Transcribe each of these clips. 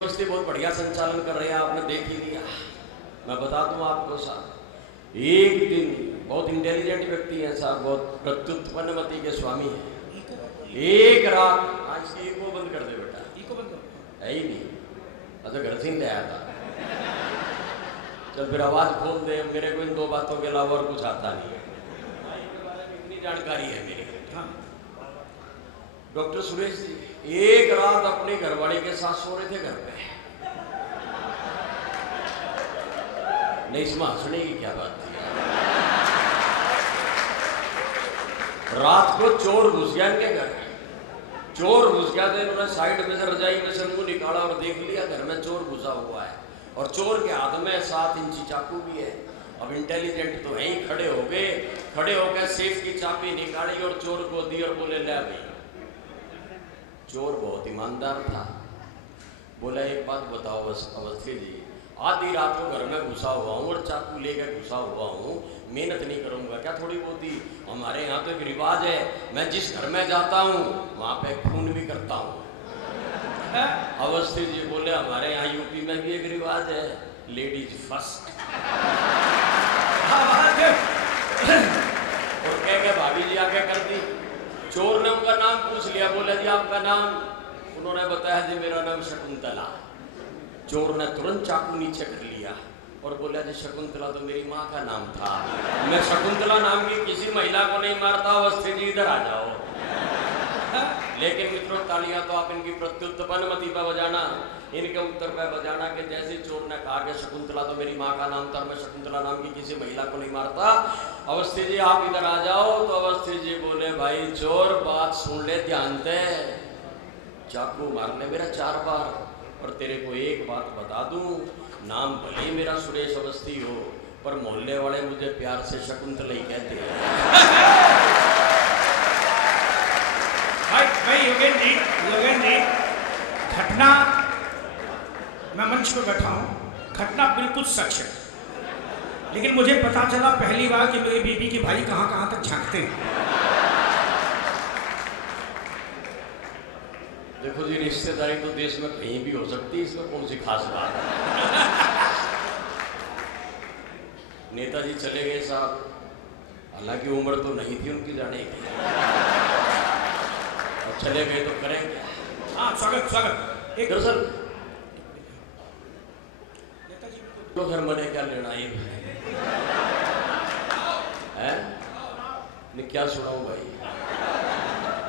University बहुत बढ़िया संचालन कर रहे हैं, आपने देख ही लिया। मैं बता दूं आपको साहब, एक दिन बहुत इंटेलिजेंट व्यक्ति है साहब, बहुत प्रत्युत्पन्नमति के स्वामी है। एक रात आज की ईको बंद कर दे बेटा, ईको बंद है ही नहीं। अच्छा घर से ही ले आया था, चल फिर आवाज खोल दे। मेरे को इन दो बातों के अलावा और कुछ आता नहीं है, इतनी जानकारी है मेरी। डॉक्टर सुरेश जी एक रात अपनी घरवाली के साथ सो रहे थे घर पे। नहीं इसमें हंसने की क्या बात थी। रात को चोर घुस गया इनके घर, चोर घुस गया तो इन्होंने साइड में से रजाई में से मुंह निकाला और देख लिया घर में चोर घुसा हुआ है, और चोर के हाथ में 7 इंची चाकू भी है। अब इंटेलिजेंट तो है ही, खड़े हो गए, खड़े होकर सेफ की चाबी निकाली और चोर को दी और बोले ले भाई। चोर बहुत ईमानदार था, बोला एक बात बताओ बस अवस्थी जी, आधी रात को घर में घुसा हुआ हूँ और चाकू लेकर घुसा हुआ हूँ, मेहनत नहीं करूँगा क्या थोड़ी बहुत ही? हमारे यहाँ तो एक रिवाज है, मैं जिस घर में जाता हूँ वहाँ पे खून भी करता हूँ। अवस्थी जी बोले हमारे यहाँ यूपी में भी एक रिवाज है, लेडीज फर्स्ट। और कह भाभी जी आके कर दी। चोर ने उनका नाम पूछ लिया, बोला जी आपका नाम? उन्होंने बताया जी मेरा नाम शकुंतला। चोर ने तुरंत चाकू नीचे कर लिया और बोला जी शकुंतला तो मेरी माँ का नाम था, मैं शकुंतला नाम की किसी महिला को नहीं मारता, अवस्थी जी इधर आ जाओ। लेकिन मित्रों तालियां तो आप इनकी प्रत्युत्पन्नमति पर बजाना, इनके उत्तर पर बजाना कि जैसे चोर ने कहा कि शकुंतला तो मेरी माँ का नाम था, मैं शकुंतला नाम की किसी महिला को नहीं मारता, अवस्थी जी आप इधर आ जाओ। तो अवस्थी जी बोले भाई चोर बात सुन ले ध्यान से, चाकू मार ले मेरा 4 बार, और तेरे को एक बात बता दूं, नाम भले ही मेरा सुरेश अवस्थी हो पर मोहल्ले वाले मुझे प्यार से शकुंतला ही कहते हैं। भाई योगेन जी घटना, मैं मंच पर बैठा हूँ, घटना बिल्कुल सच है, लेकिन मुझे पता चला पहली बार कि मेरी बीबी के भाई कहाँ तक झांकते हैं। देखो जी रिश्तेदारी तो देश में कहीं भी हो सकती है, इसमें कौन सी खास बात है। नेताजी चले गए साहब, हालांकि उम्र तो नहीं थी उनकी जाने की, अब चले गए तो करेंगे। हाँ स्वागत एक दरअसल तो घर मने क्या लेना है ने क्या सुनाऊं भाई।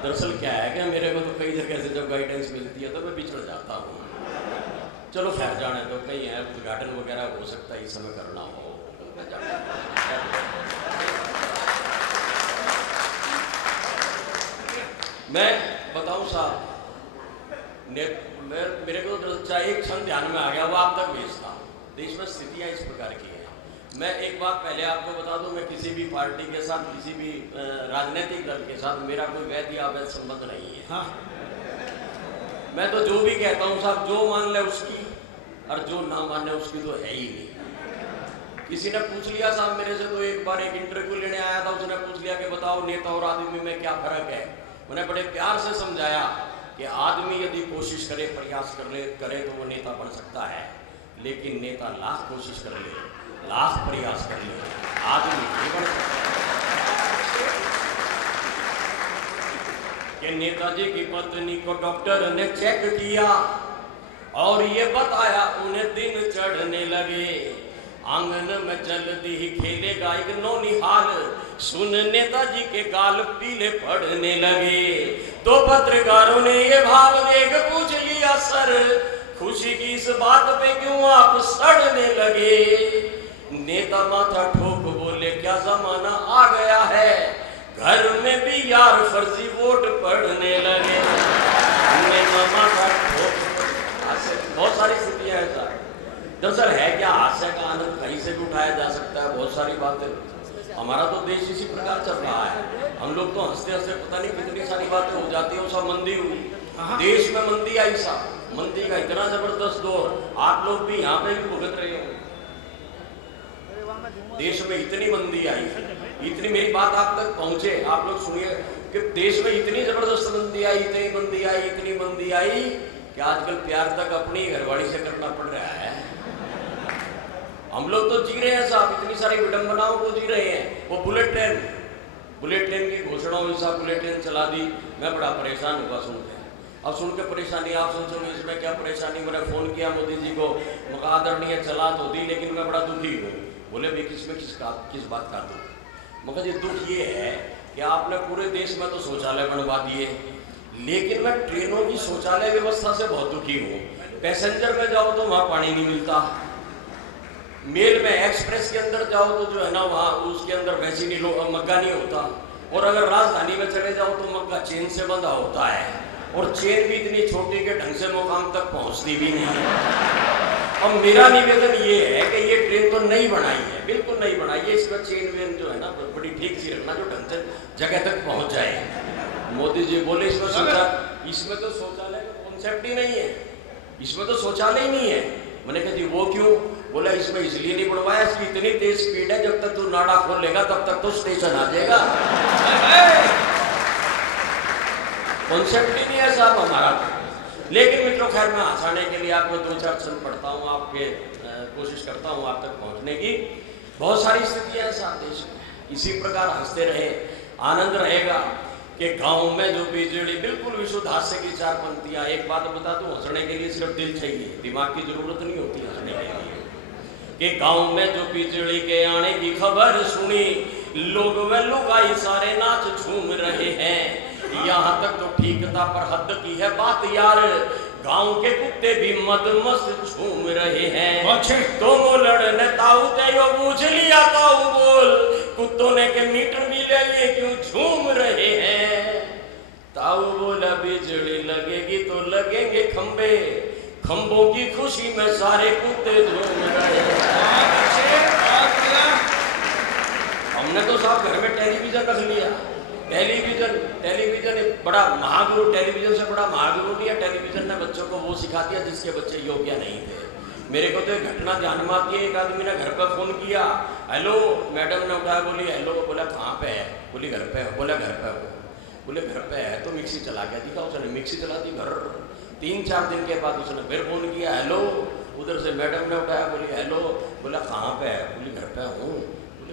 दरअसल क्या है कि मेरे को तो कई जगह से जब गाइडेंस मिलती है तो मैं बिछड़ जाता हूँ। चलो खैर जाने तो कहीं है उद्घाटन वगैरह हो सकता है इस समय करना हो, मैं बताऊं साहब, मेरे को चाहे एक क्षण ध्यान में आ गया वो आप तक भेजता हूँ। देश में स्थितियाँ इस प्रकार की है। मैं एक बात पहले आपको बता दूं, मैं किसी भी पार्टी के साथ, किसी भी राजनीतिक दल के साथ मेरा कोई वैध या अवैध संबंध नहीं है। हाँ। मैं तो जो भी कहता हूँ साहब, जो मान ले उसकी और जो ना माने उसकी तो है ही नहीं। किसी ने पूछ लिया साहब मेरे से, तो एक बार एक इंटरव्यू लेने आया था, उसने पूछ लिया कि बताओ नेता और आदमी में क्या फर्क है। मैंने बड़े प्यार से समझाया कि आदमी यदि कोशिश करे, प्रयास करे तो वो नेता बन सकता है, लेकिन नेता लाख कोशिश कर ले, लाख प्रयास कर ले, आदमी नहीं बन सकता। कि नेताजी की पत्नी को डॉक्टर ने चेक किया और ये बताया उन्हें दिन चढ़ने लगे, आंगन में जल्दी ही खेलेगा एक नौनिहाल, सुन नेताजी के गाल पीले पड़ने लगे। तो पत्रकारों ने ये भाव देख पूछ लिया सर, खुशी की इस बात पे क्यों आप सड़ने लगे। नेता माथा ठोक बोले क्या जमाना आ गया है, घर में भी यार फर्जी वोट पड़ने लगे। नेता माथा ठोक, बहुत सारी स्थितियां हैं सर। दरअसल है क्या, हास्य का आनंद कहीं से भी उठाया जा सकता है, बहुत सारी बातें। हमारा तो देश इसी प्रकार चल रहा है, हम लोग तो हंसते हंसते पता नहीं कितनी सारी बातें हो जाती है। सब मंदी हुई, देश में मंदी आई साहब, मंदी का इतना जबरदस्त दौर, आप लोग भी यहाँ पे भी भुगत रहे हो। देश में इतनी मंदी आई, इतनी, मेरी बात आप तक पहुंचे, आप लोग सुनिए कि देश में इतनी जबरदस्त मंदी आई, इतनी मंदी आई, इतनी मंदी आई कि आजकल प्यार तक अपनी घरवाली से करना पड़ रहा है। हम लोग तो जी रहे हैं साहब, इतनी सारी विडंबनाओं को जी रहे हैं। वो बुलेट ट्रेन की घोषणा हुई साहब, बुलेट ट्रेन चला दी। मैं बड़ा परेशान हुआ सुन के। अब सुन के परेशानी, आप सोचोगे इसमें क्या परेशानी। मैंने फ़ोन किया मोदी जी को, मगर आदरणीय चला तो दी, लेकिन मैं बड़ा दुखी हूँ। बोले भी किस बात का दुख। मगर ये दुख ये है कि आपने पूरे देश में तो शौचालय बनवा दिए, लेकिन मैं ट्रेनों की शौचालय व्यवस्था से बहुत दुखी हूँ। पैसेंजर में जाओ तो वहाँ पानी नहीं मिलता, मेल में एक्सप्रेस के अंदर जाओ तो जो है ना वहाँ उसके अंदर वैसे नहीं मग्गा नहीं होता, और अगर राजधानी में चले जाओ तो मग्गा चेन से बंधा होता है, और चेन भी इतनी छोटी के ढंग से मुकाम तक पहुँचती भी नहीं है। अब मेरा निवेदन ये है कि ये ट्रेन तो नहीं बनाई है, बिल्कुल नहीं बनाई है, इसका चेन वेन जो है ना बड़ी ठीक सी रखना, जो ढंग से जगह तक पहुँच जाए। मोदी जी बोले इसमें तो शौचालय का कॉन्सेप्ट ही नहीं है, इसमें तो शौचालय ही नहीं है। मैंने कहा जी वो क्यों? बोला इसमें इसलिए नहीं बनवाया, इसकी इतनी तेज स्पीड है, जब तक तू नाड़ा खोल लेगा तब तक तो स्टेशन आ जाएगा। कॉन्सेप्ट ही नहीं है साहब हमारा। लेकिन मित्रों खैर, मैं हंसाने के लिए आपको 2-4 क्षण पढ़ता हूँ, आपके कोशिश करता हूँ आप तक पहुँचने की। बहुत सारी स्थितियाँ हैं साथ देश में, इसी प्रकार हंसते रहे, आनंद रहेगा कि गांव में जो बिजली बिल्कुल विशुद्ध हास्य की 4 पंक्तियाँ। एक बात बता दूं, हंसने के लिए सिर्फ दिल चाहिए, दिमाग की जरूरत नहीं होती हंसने के लिए। कि गांव में जो बिजली के आने की खबर सुनी, लोग व लुगाई सारे नाच झूम रहे हैं। यहाँ तक तो ठीक था पर हद की है बात यार, गांव के कुत्ते भी मद मस्त झूम रहे हैं। तो वो लड़ने ताऊ ते यो पूछ लिया ताऊ बोल, कुत्तों ने के मीटर मिले ये क्यों झूम रहे हैं। ताऊ बोला बिजली लगेगी तो लगेंगे खंबे, खंबों की खुशी में सारे कुत्ते झूम रहे हैं। हमने तो साहब घर में टेलीविजन रख लिया। टेलीविजन एक बड़ा महागुरु, टेलीविजन से बड़ा महागुरु नहीं है। टेलीविजन ने बच्चों को वो सिखा दिया जिसके बच्चे योग्य नहीं थे। मेरे को तो एक घटना ध्यान में आती है। एक आदमी ने घर पर फोन किया, हेलो, मैडम ने उठाया, बोली हेलो, बोला कहाँ पे है, बोली घर पे है, बोला घर पे हो, बोले घर पे है तो मिक्सी चला के दिखा। उसने मिक्सी चला दी घर। 3-4 दिन के बाद उसने फिर फोन किया, हेलो, उधर से मैडम ने उठाया, बोली हेलो, बोला कहाँ पे है, बोली घर पे हूँ,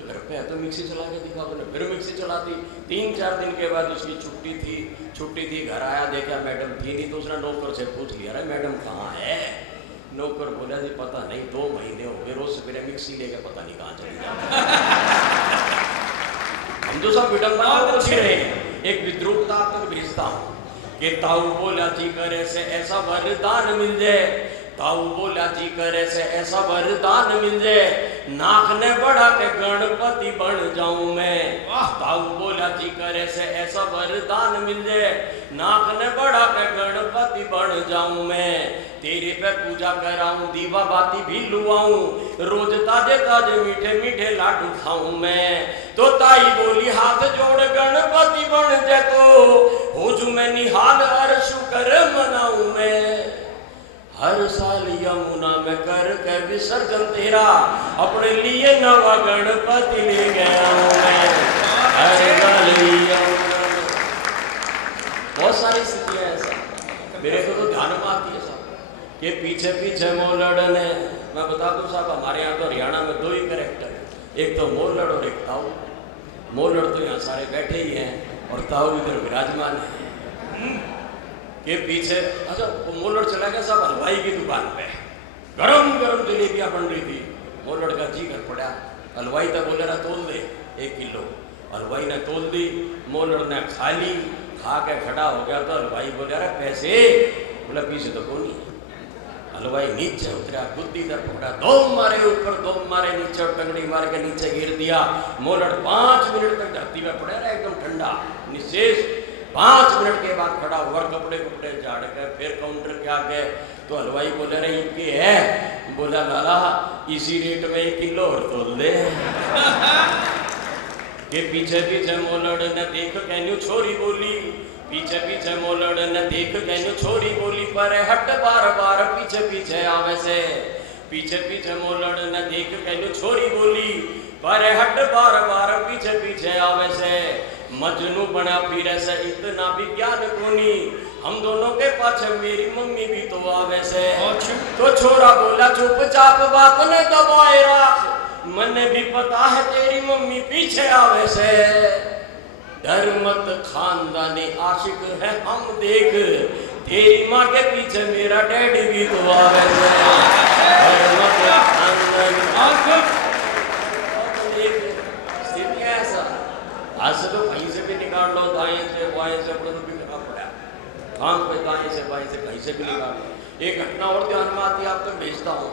घर पे है तो मिक्सी चला के दिखा। बोले फिर मिक्सी चला दी। 3-4 दिन के बाद उसकी छुट्टी थी, घर आया, देखा मैडम थी नहीं, तो उसने नौकर से पूछ लिया, अरे मैडम कहाँ है। नौकर बोला जी पता नहीं, 2 महीने हो गए, रोज सवेरे मिक्सी लेके पता नहीं कहाँ चली जाए। हम तो सब विडंबना अच्छी रहे हैं। एक विद्रूपता तक भेजता हूँ कि ताऊ बोला जी करे से ऐसा वरदान मिल जाए, ताऊ बोला जी करे से ऐसा वरदान मिल जाए, नाक ने बढ़ा के गणपति बन जाऊं मैं। ताऊ बोला जी करे से ऐसा वरदान मिल जाए, नाक ने बढ़ा के गणपति बन जाऊं मैं। तेरे पे पूजा कराऊं, दीवा बाती भी लुआऊं, रोज ताजे ताजे मीठे मीठे लाडू खाऊं मैं। तो ताई बोली हाथ जोड़ गणपति बन जाए तो हो जू मैं निहाल हर शुक्र मनाऊं मैं। हर साल यमुना में कर के विसर्जन तेरा, अपने लिए नवा गणपति ले गया हूं मैं। हर साल यमुना। बहुत सारी स्थितियां ऐसा मेरे को तो ध्यान में आती है साहब कि पीछे पीछे मोलड़ ने, मैं बता दूं साहब हमारे यहाँ तो हरियाणा में 2 ही कैरेक्टर है, एक तो मोलड़ और एक ताऊ। मोलड़ तो यहाँ सारे बैठे ही हैं और ताऊ इधर विराजमान है के पीछे। अच्छा, वो मोलड़ चला गया साहब हलवाई की दुकान पे, गरम गरम जलेबियाँ बन रही थी। मोलड़ का जी कर पड़ा, हलवाई तो बोले रहा तोल दे 1 किलो। हलवाई ने तोल दी, मोलड़ ने खा ली, खा के खड़ा हो गया तो हलवाई बोले अरे पैसे, बोला पीछे तो कौन नहीं। हलवाई नीचे उतरा, बुद्धि दर पकड़ा, 2 मारे ऊपर, 2 मारे नीचे और टंगड़ी मार के नीचे गिर दिया। मोलड़ 5 मिनट तक धरती में पड़ा रहा एकदम ठंडा निशेष। 5 मिनट के बाद खड़ा हुआ, कपड़े झाड़ के फिर काउंटर के आगे तो हलवाई बोले रहे इनकी है, बोला लाला इसी रेट में 1 किलो और तोल दे। के पीछे पीछे मोलड़ ने देख कैन्यू छोरी बोली, पीछे पीछे मोलड़ ने देख कैन्यू छोरी बोली, पर हट बार बार पीछे पीछे आवे से। पीछे पीछे मोलड़ ने देख कैन्यू छोरी बोली, पर हट बार बार पीछे पीछे आवे से। मजनू बना फिर से इतना भी ज्ञान कोनी, हम दोनों के पाछे मेरी मम्मी भी तो तो आवे से। अच्छा। तो छोरा बोला चुपचाप बात ने दबाए राख, मने भी पता है तेरी मम्मी पीछे आवे से। डर मत खानदानी आशिक है हम देख, तेरी माँ के पीछे मेरा डैडी भी तो आवे से। डर मत खानदानी स्थिति ऐसा, आज से तो कहीं से भी निकाल लो, दाएं से बाएं से, अपने तो भी करना पड़ा, आंख पे दाएं से बाएं से कहीं से भी निकाल लो। एक घटना और ध्यान में आती है, आप तक भेजता हूँ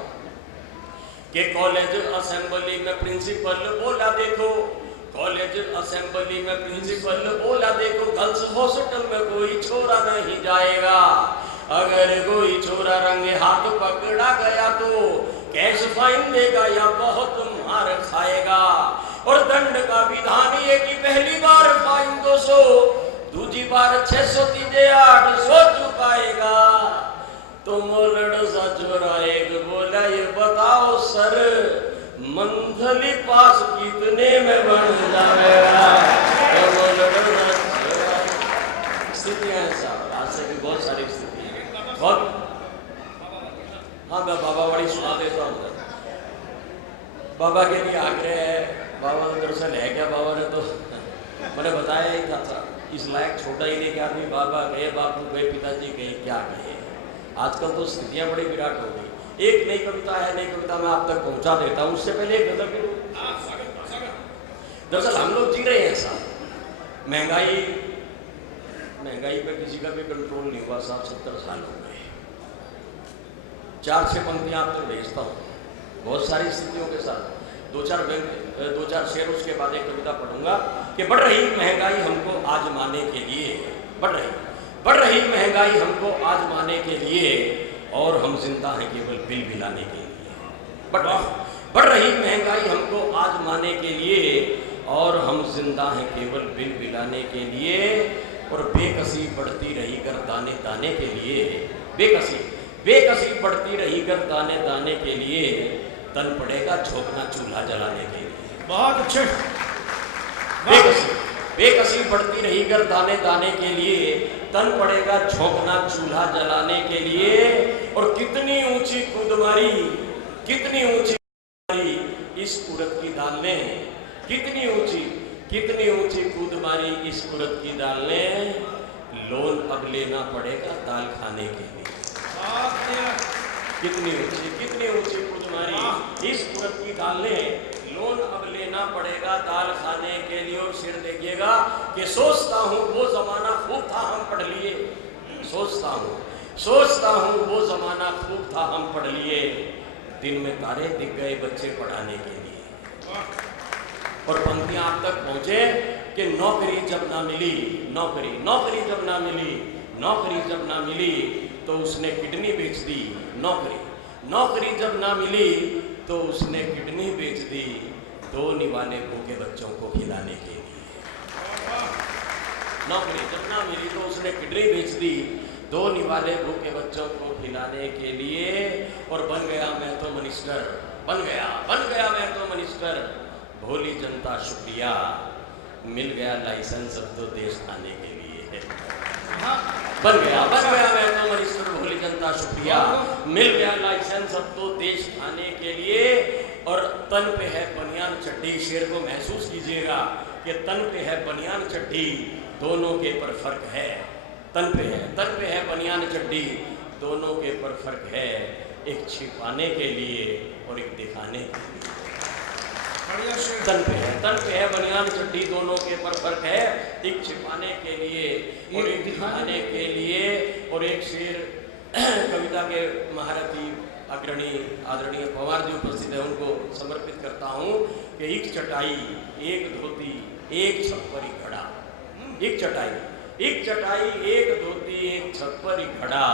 कि कॉलेज असेंबली में प्रिंसिपल बोला देखो, कॉलेज असेंबली में प्रिंसिपल बोला देखो, गर्ल्स हॉस्टल में कोई छोरा नहीं जाएगा, अगर कोई छोरा रंगे हाथ पकड़ा गया तो कैश फाइन देगा या बहुत मार खाएगा। और दंड का विधान ये कि पहली बार फाइन 200, दूसरी बार 600, तीसरी 800 चुकाएगा। तो मोलड़ सा छोरा एक बोला ये बताओ सर, मंथली पास कितने में बन जाएगा। तो मोलड़ सा छोरा, स्थितियां ऐसा आज से भी बहुत सारी स्थिति है, बहुत। हाँ मैं बाबा वाली सुना देता हूँ। बाबा के लिए आग्रह है, बाबा का दरअसल है क्या, बाबा ने तो मैंने बताया ही था, इस लायक छोटा ही नहीं कि आदमी बाबा गए, बापू गए, पिताजी गए, क्या गए। आजकल तो स्थितियां बड़ी विराट हो गई। एक नई कविता है, नई कविता मैं आप तक पहुंचा देता हूँ, उससे पहले एक गजल के दरअसल हम लोग जी रहे हैं ऐसा, महंगाई पे किसी का भी कंट्रोल नहीं हुआ साहब, 70 साल हो गए। 4-6 पंक्तियां आप तक भेजता हूँ बहुत सारी स्थितियों के साथ, 2-4 शेर, उसके बाद एक कविता पढ़ूंगा कि बढ़ रही महंगाई हमको आजमाने के लिए, बढ़ रही महंगाई हमको आजमाने के लिए, और हम जिंदा हैं केवल बिल बिलाने के लिए। बढ़ रही महंगाई हमको आजमाने के लिए, और हम जिंदा हैं केवल बिल बिलाने के लिए। और बेकसी बढ़ती रही कर दाने दाने के लिए, बेकसी बढ़ती रही कर दाने दाने के लिए, तन पड़ेगा झोंकना चूल्हा जलाने के लिए। बहुत अच्छे। बेकसी बढ़ती रही कर दाने दाने के लिए, तन पड़ेगा झोंकना चूल्हा जलाने के लिए। और कितनी ऊंची कूद मारी, कितनी ऊंची इस उड़द की दाल ने, कितनी ऊंची कूद मारी इस उड़द की दाल ने, लोन अब लेना पड़ेगा दाल खाने के लिए। कितनी ऊंची कूद मारी इस उड़द की दाल ने, लोन अब लेना पड़ेगा दाल खाने के लिए। और शेर देखिएगा कि सोचता हूँ वो जमाना खूब था हम पढ़ लिए, सोचता हूँ वो जमाना खूब था हम पढ़ लिए, दिन में तारे दिख गए बच्चे पढ़ाने के लिए। और पंक्तियां आप तक पहुंचे कि नौकरी जब ना मिली, नौकरी जब ना मिली तो उसने किडनी बेच दी। नौकरी जब ना मिली तो उसने किडनी बेच दी, 2 निवाले भूखे बच्चों को खिलाने के लिए। नौकरी जब ना मिली तो उसने किडनी बेच दी, 2 निवाले भूखे बच्चों को खिलाने के लिए। और बन गया मैं तो मिनिस्टर, बन गया मैं तो मिनिस्टर, भोली जनता शुक्रिया, मिल गया लाइसेंस अब तो देश खाने के लिए। बन गया मैं तो मिनिस्टर, भोली जनता शुक्रिया, मिल गया लाइसेंस अब तो देश खाने के लिए। और तन पे है बनियान चड्डी, शेर को महसूस कीजिएगा कि तन पे है बनियान चड्डी, दोनों के पर फर्क है। तन पे है बनियान चड्डी, दोनों के पर फर्क है, एक छिपाने के लिए और एक दिखाने के लिए। तन पे है बनियान चड्डी, दोनों के पर फर्क है, एक छिपाने के लिए और एक दिखाने के लिए। और एक शेर कविता के महारथी अग्रणी आदरणीय पवार जी उपस्थित है, उनको समर्पित करता हूँ कि एक चटाई, एक धोती, एक छप्परी घड़ा, एक चटाई, एक धोती, एक छप्परी घड़ा,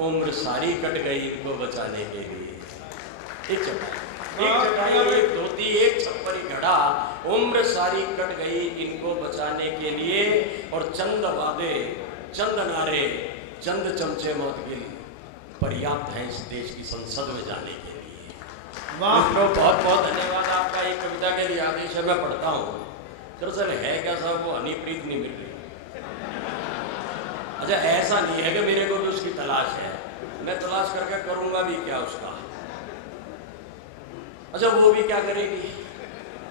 उम्र सारी कट गई इनको बचाने के लिए। एक चटाई, एक धोती, एक छप्परी घड़ा, उम्र सारी कट गई इनको बचाने के लिए। और चंद वादे, चंद नारे, चंद चमचे मौतगिल पर्याप्त है इस देश की संसद में जाने के लिए। मित्रों बहुत बहुत धन्यवाद आपका। एक कविता के लिए आदेश है, मैं पढ़ता हूँ। दरअसल है क्या साहब, वो हनीप्रीत नहीं मिल रही। अच्छा ऐसा नहीं है कि मेरे को भी उसकी तलाश है, मैं तलाश बर्दाश्त करके करूंगा भी क्या उसका। अच्छा वो भी क्या करेगी?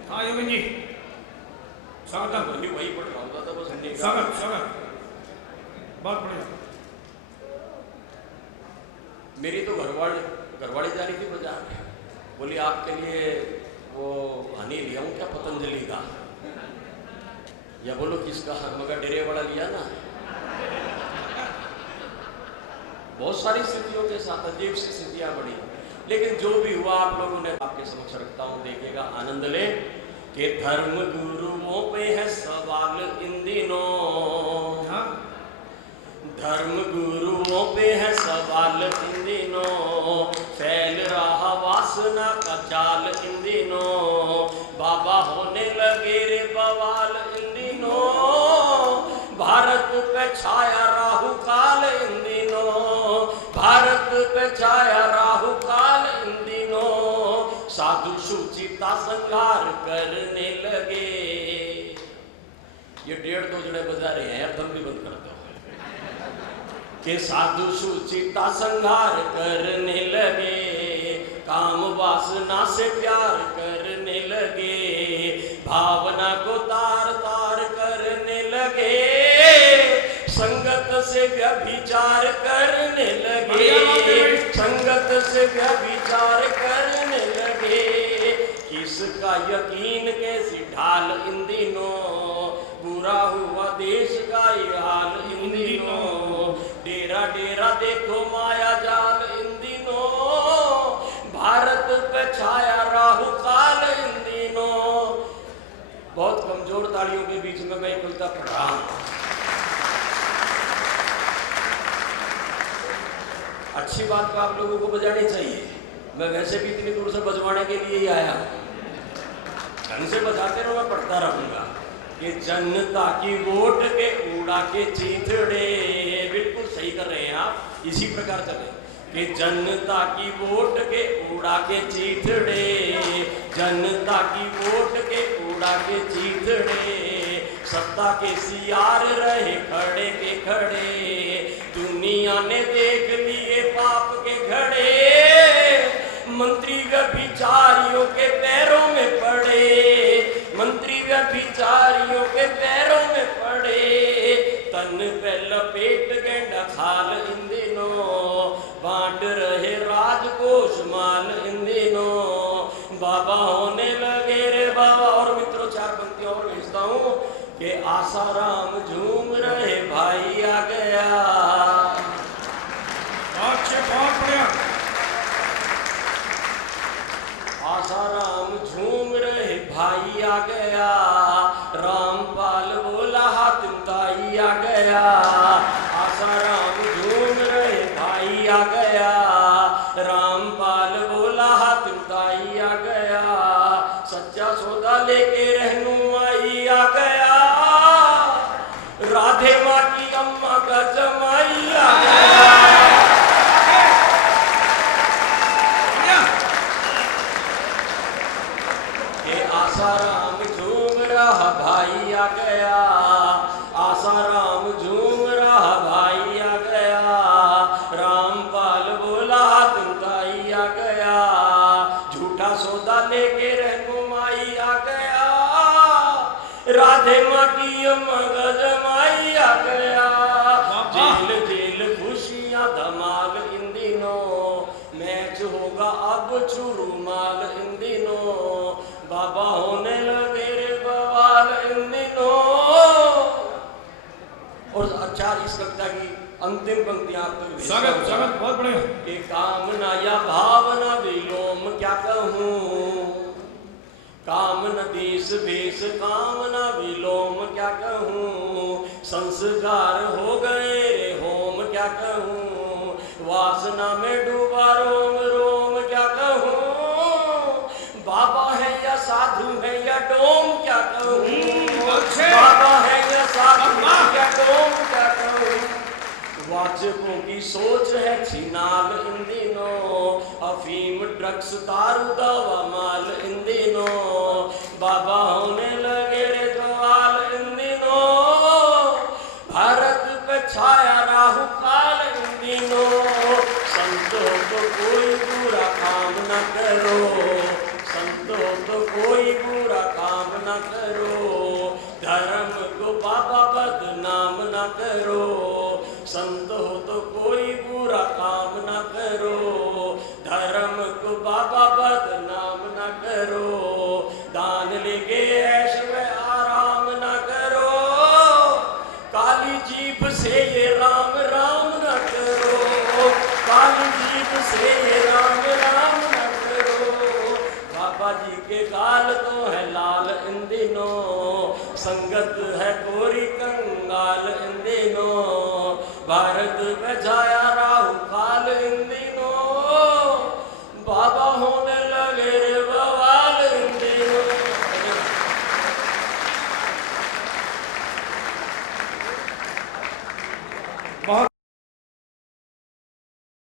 हाँ योगिन जी स्वागत है। वही पढ़ रहा होता था बस सुनने का। स्वागत स्वागत बहुत बढ़िया। मेरी तो घरवाड़ी जा रही थी बाजार में, बोली आपके लिए वो हनी लिया हूँ क्या पतंजलि का, या बोलो किसका, मगर डेरे वाला लिया ना। बहुत सारी स्थितियों के साथ अजीब सी स्थितियां बड़ी, लेकिन जो भी हुआ आप लोगों ने आपके समक्ष रखता हूं, देखिएगा आनंद ले कि धर्म गुरुओं पे है सवाल इन दिनों। हाँ धर्म गुरुओं पे है सवाल इन दिनों, फैल रहा वासना का जाल इन दिनों, बाबा होने लगे रे बवाल इन दिनों, भारत पे छाया राहु काल इन दिनों, भारत पे छाया राहु काल इन दिनों, साधु सुचिता संहार करने लगे। ये 1.5-2 जने बजा रहे हैं यार, दम भी बंद कर दो। कि साधु सुचिता संहार करने लगे, काम वासना से प्यार करने लगे, भावना को तार तार करने लगे, संगत से व्यभिचार करने लगे, संगत से व्यभिचार करने लगे, किसका यकीन कैसी ढाल इन दिनों, बुरा हुआ देश का ये हाल इन दिनों, डेरा डेरा देखो माया जाल इन दिनों, भारत पे छाया राहु काल इन दिनों। बहुत कमजोर तालियों के बीच में मैं कविता पढ़ रहा हूं। अच्छी बात को आप लोगों को बजानी चाहिए, मैं वैसे भी इतनी दूर से बजवाने के लिए ही आया, ढंग से बजाते रहो, मैं पढ़ता रहूंगा। कि जनता की वोट के उड़ा के चीथड़े, बिल्कुल सही कर रहे हैं आप, इसी प्रकार चले। कि जनता की वोट के उड़ा के चीथड़े, जनता की वोट के उड़ा के चीथड़े, सत्ता के सियार रहे खड़े के खड़े, दुनिया ने देख लिए पाप के घड़े, मंत्री व्यभिचारियों के पैरों में पड़े, मंत्री व्यभिचारियों के पैरों में पड़े, तन पे लपेट गेंडा खाल इन दिनों, बांट रहे राजकोष माल इन दिनों, बाबा होने लगे रे बाबा। और मित्रों 4 पंक्तियां और भेजता हूँ कि आसाराम झूम रहे भाई आ गया। बहुत बढ़िया। आसाराम झूम रहे भाई आ गया, रामपाल बोला हातिम ताई आ गया, आसाराम झूम रहे भाई आ गया, रामपाल बोला हातिम ताई आ गया, सच्चा सौदा लेके रहनुमाई आ गया, राधे माँ की अम्मा का जमाई आ गया। आसाराम झूम रहा भाई आ गया, आसाराम झूम रहा भाई आ गया, रामपाल बोला हातिम ताई आ गया, झूठा सौदा लेके रहनुमाई आ गया, राधे माँ की अम्मा का जमाई आ गया, जेल जेल खुशियां धमाल इन दिनों, मैच होगा अब शुरू माल इन दिनों, बाबा होने लगे रे बवाल इन दिनों। और अच्छा इस कविता की अंतिम पंक्तियां आप तक स्वागत स्वागत बहुत बढ़िया। कि कामना या भावना विलोम क्या कहूँ, कामना देश भेष कामना विलोम क्या कहूँ, संस्कार हो गए रे होम क्या कहूँ, वासना में डूबा रोम रोम क्या कहूँ, बाबा है या साधु है या डोम क्या कहूँ, बाबा है या साधु है या डोम क्या कहूँ, वाचकों की सोच है छिनाल इन दिनों, अफीम ड्रग्स दारू दवा माल इन दिनों, बाबा होने लगे रे जवाल इन दिनों, भारत पे छाया राहु काल इन दिनों, संत न करो, संतो तो कोई बुरा काम न करो, धर्म को बाबा बदनाम न करो, संतो